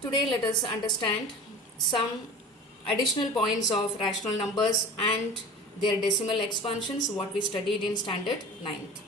Today let us understand some additional points of rational numbers and their decimal expansions, what we studied in standard 9th.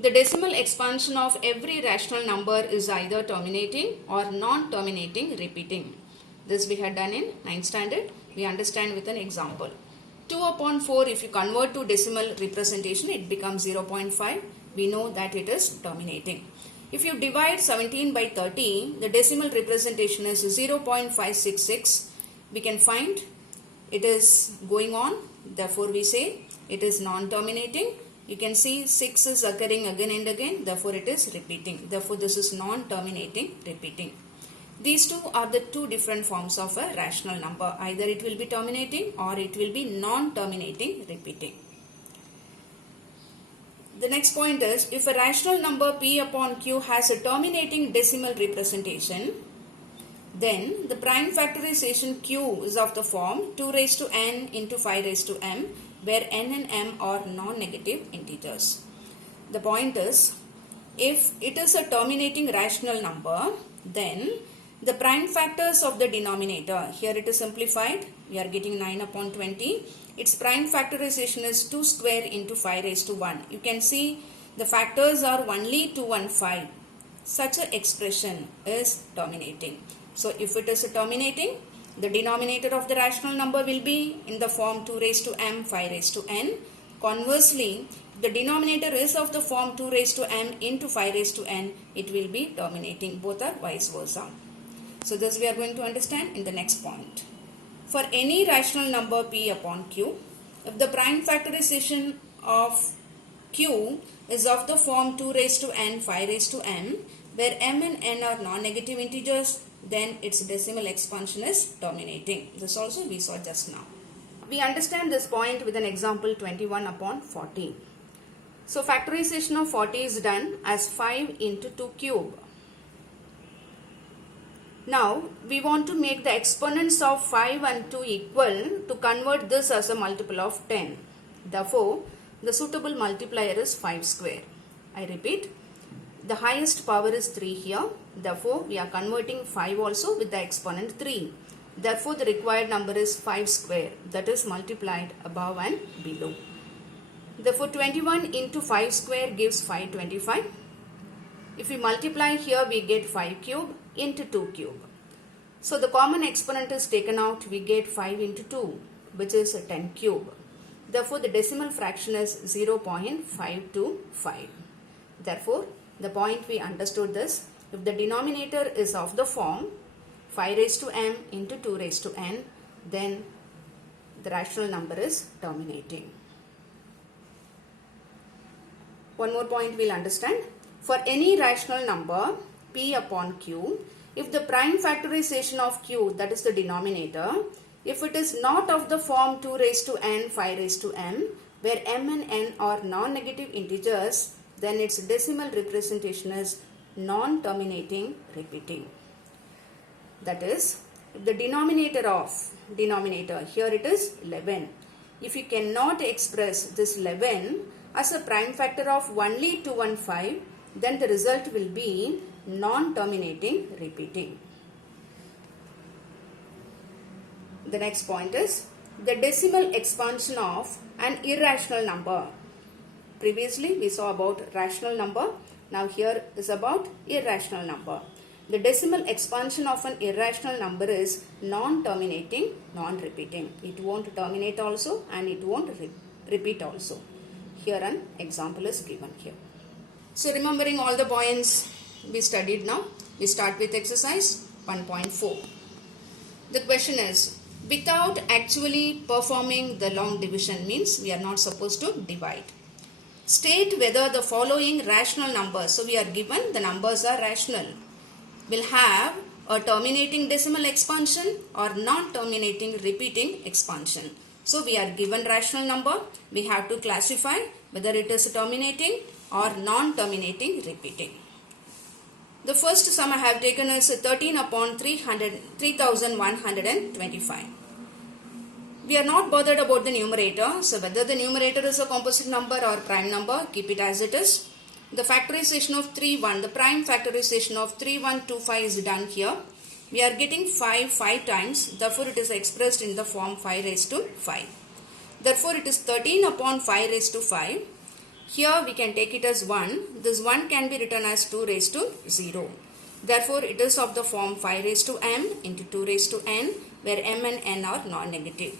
The decimal expansion of every rational number is either terminating or non-terminating repeating. This we had done in 9th standard. We understand with an example. 2 upon 4, if you convert to decimal representation, it becomes 0.5. We know that it is terminating. If you divide 17 by 30, the decimal representation is 0.566. We can find it is going on. Therefore, we say it is non-terminating. You can see 6 is occurring again and again. Therefore, it is repeating. Therefore, this is non-terminating repeating. These two are the two different forms of a rational number. Either it will be terminating or it will be non-terminating repeating. The next point is, if a rational number p upon q has a terminating decimal representation, then the prime factorization q is of the form 2 raised to n into 5 raised to m, where n and m are non-negative integers. The point is, if it is a terminating rational number, then the prime factors of the denominator, here it is simplified, we are getting 9 upon 20. Its prime factorization is 2 square into 5 raised to 1. You can see the factors are only 2 and 5. Such an expression is terminating. So if it is a terminating, the denominator of the rational number will be in the form 2 raised to m, 5 raised to n. Conversely, the denominator is of the form 2 raised to m into 5 raised to n, it will be terminating. Both are vice versa. So this we are going to understand in the next point. For any rational number p upon q, if the prime factorization of q is of the form 2 raised to n, 5 raised to m, where m and n are non-negative integers, then its decimal expansion is terminating. This also we saw just now. We understand this point with an example 21 upon 40. So factorization of 40 is done as 5 into 2 cube. Now, we want to make the exponents of 5 and 2 equal to convert this as a multiple of 10. Therefore, the suitable multiplier is 5 square. I repeat, the highest power is 3 here. Therefore, we are converting 5 also with the exponent 3. Therefore, the required number is 5 square, that is multiplied above and below. Therefore, 21 into 5 square gives 525. If we multiply here, we get 5 cube into 2 cube. So the common exponent is taken out, we get 5 into 2, which is 10 cube. Therefore, the decimal fraction is 0.525. Therefore, the point we understood this, if the denominator is of the form 5 raised to m into 2 raised to n, then the rational number is terminating. One more point we'll understand. For any rational number p upon q, if the prime factorization of q, that is the denominator, if it is not of the form 2 raised to n, 5 raised to m, where m and n are non-negative integers, then its decimal representation is non-terminating repeating. That is, if the denominator, here it is 11. If you cannot express this 11 as a prime factor of only 2 and 5, then the result will be non-terminating repeating. The next point is the decimal expansion of an irrational number. Previously we saw about rational number. Now here is about irrational number. The decimal expansion of an irrational number is non-terminating, non-repeating. It won't terminate also and it won't repeat also. Here an example is given here. So remembering all the points we studied now, we start with exercise 1.4. The question is, without actually performing the long division, means we are not supposed to divide. State whether the following rational numbers, so we are given the numbers are rational, will have a terminating decimal expansion or non-terminating repeating expansion. So we are given rational number, we have to classify whether it is terminating or non-terminating repeating. The first sum I have taken is 13 upon 3125. We are not bothered about the numerator, so whether the numerator is a composite number or prime number, keep it as it is. The factorization of 3, 1, the prime factorization of 3125 is done here. We are getting 5 times, therefore it is expressed in the form 5 raised to 5. Therefore it is 13 upon 5 raised to 5. Here we can take it as 1. This 1 can be written as 2 raised to 0. Therefore it is of the form 5 raised to m into 2 raised to n, where m and n are non-negative.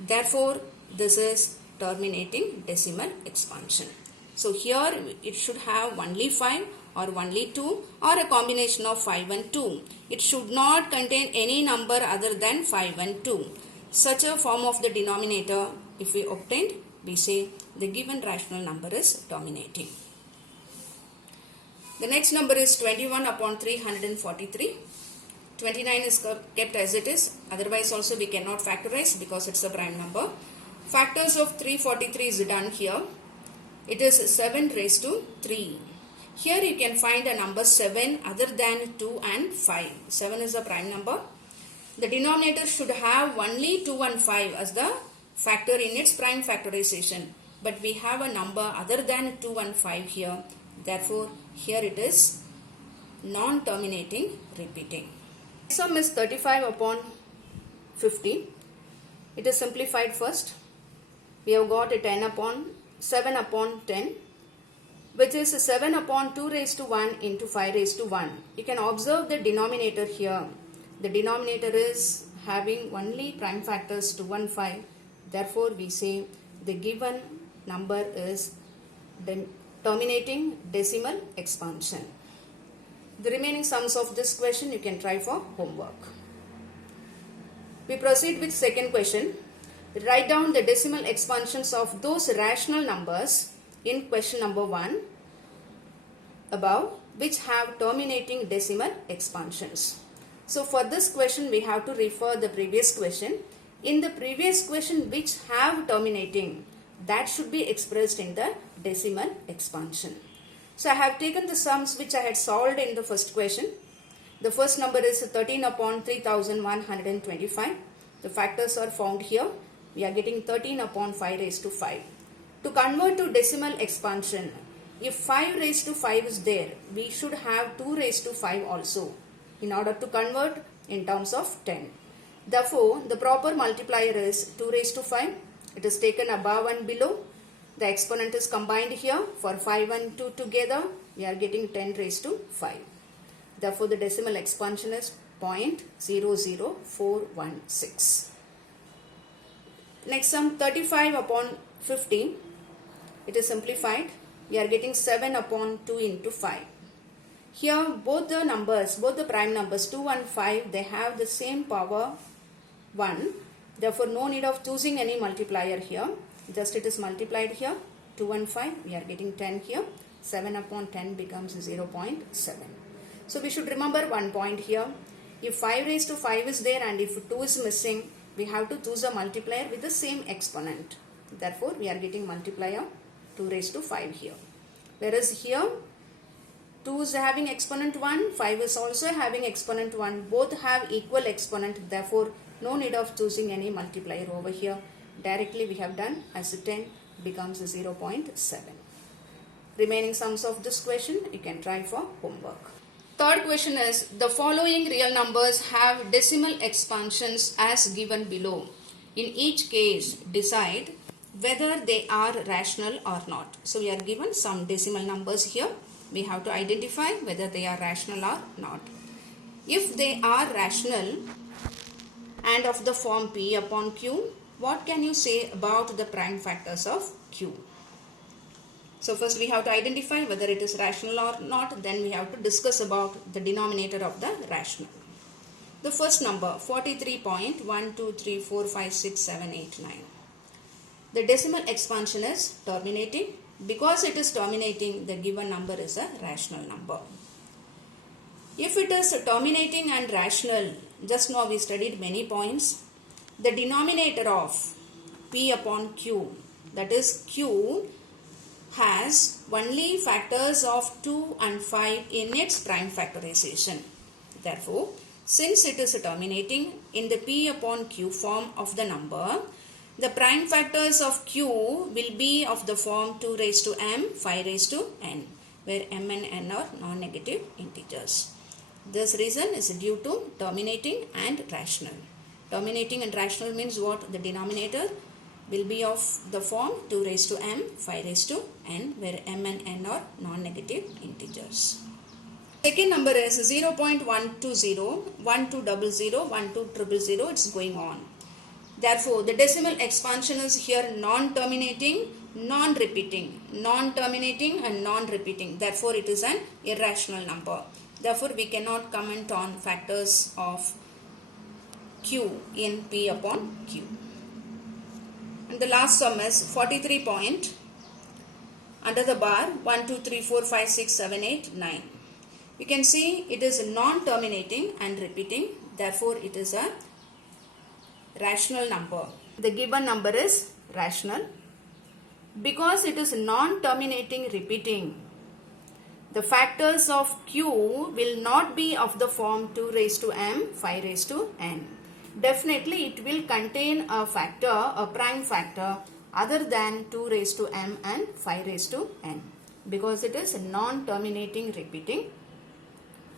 Therefore this is terminating decimal expansion. So here it should have only 5 or only 2 or a combination of 5 and 2. It should not contain any number other than 5 and 2. Such a form of the denominator, if we obtained, we say the given rational number is terminating. The next number is 21 upon 343. 29 is kept as it is. Otherwise also we cannot factorize because it's a prime number. Factors of 343 is done here. It is 7 raised to 3. Here you can find a number 7 other than 2 and 5. 7 is a prime number. The denominator should have only 2 and 5 as the factor in its prime factorization. But we have a number other than 2 and 5 here. Therefore, here it is non-terminating repeating. Sum is 35 upon 50. It is simplified first. We have got a 7 upon 10, which is 7 upon 2 raised to 1 into 5 raised to 1. You can observe the denominator here. The denominator is having only prime factors 2 and 5. Therefore, we say the given number is terminating decimal expansion. The remaining sums of this question you can try for homework. We proceed with second question. Write down the decimal expansions of those rational numbers in question number 1 above, which have terminating decimal expansions. So for this question we have to refer the previous question. In the previous question, which have terminating, that should be expressed in the decimal expansion. So I have taken the sums which I had solved in the first question. The first number is 13 upon 3125. The factors are found here. We are getting 13 upon 5 raised to 5. To convert to decimal expansion, if 5 raised to 5 is there, we should have 2 raised to 5 also in order to convert in terms of 10. Therefore, the proper multiplier is 2 raised to 5. It is taken above and below. The exponent is combined here. For 5 and 2 together, we are getting 10 raised to 5. Therefore, the decimal expansion is 0.00416. Next sum, 35 upon 50. It is simplified. We are getting 7 upon 2 into 5. Here, both the numbers, both the prime numbers 2 and 5, they have the same power 1. Therefore, no need of choosing any multiplier here. Just it is multiplied here. 2 and 5, we are getting 10 here. 7 upon 10 becomes 0.7. So, we should remember one point here. If 5 raised to 5 is there and if 2 is missing, we have to choose a multiplier with the same exponent. Therefore, we are getting multiplier 2 raised to 5 here. Whereas here, 2 is having exponent 1, 5 is also having exponent 1. Both have equal exponent. Therefore, no need of choosing any multiplier over here. Directly we have done as 10 becomes 0.7. Remaining sums of this question you can try for homework. Third question is, the following real numbers have decimal expansions as given below. In each case, decide whether they are rational or not. So we are given some decimal numbers here. We have to identify whether they are rational or not. If they are rational and of the form P upon Q, what can you say about the prime factors of Q? So first we have to identify whether it is rational or not. Then we have to discuss about the denominator of the rational. The first number 43.123456789. The decimal expansion is terminating. Because it is terminating, the given number is a rational number. If it is terminating and rational, just now we studied many points. The denominator of P upon Q, that is Q, has only factors of 2 and 5 in its prime factorization. Therefore, since it is terminating in the P upon Q form of the number, the prime factors of Q will be of the form 2 raised to m, 5 raised to n, where m and n are non-negative integers. This reason is due to terminating and rational. Terminating and rational means what? The denominator will be of the form 2 raised to m, 5 raised to n, where m and n are non-negative integers. Second number is 0.120, 1200, 12000, it's going on. Therefore, the decimal expansion is here non-terminating, non-repeating, non-terminating and non-repeating. Therefore, it is an irrational number. Therefore, we cannot comment on factors of q in P upon q. And the last sum is 43 point under the bar 1, 2, 3, 4, 5, 6, 7, 8, 9. You can see it is non-terminating and repeating. Therefore, it is a rational number. The given number is rational. Because it is non-terminating repeating, the factors of q will not be of the form 2 raised to m, 5 raised to n. Definitely it will contain a factor, a prime factor other than 2 raised to m and 5 raised to n. Because it is non-terminating repeating,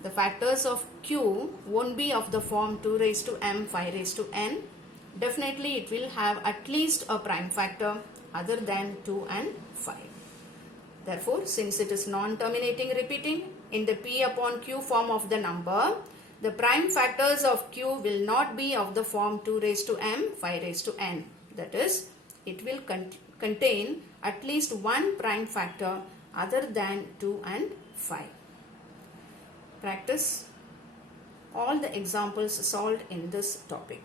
the factors of q won't be of the form 2 raised to m, 5 raised to n. Definitely it will have at least a prime factor other than 2 and 5. Therefore, since it is non-terminating repeating, in the P upon Q form of the number, the prime factors of Q will not be of the form 2 raised to m, 5 raised to n. That is, it will contain at least one prime factor other than 2 and 5. Practice all the examples solved in this topic.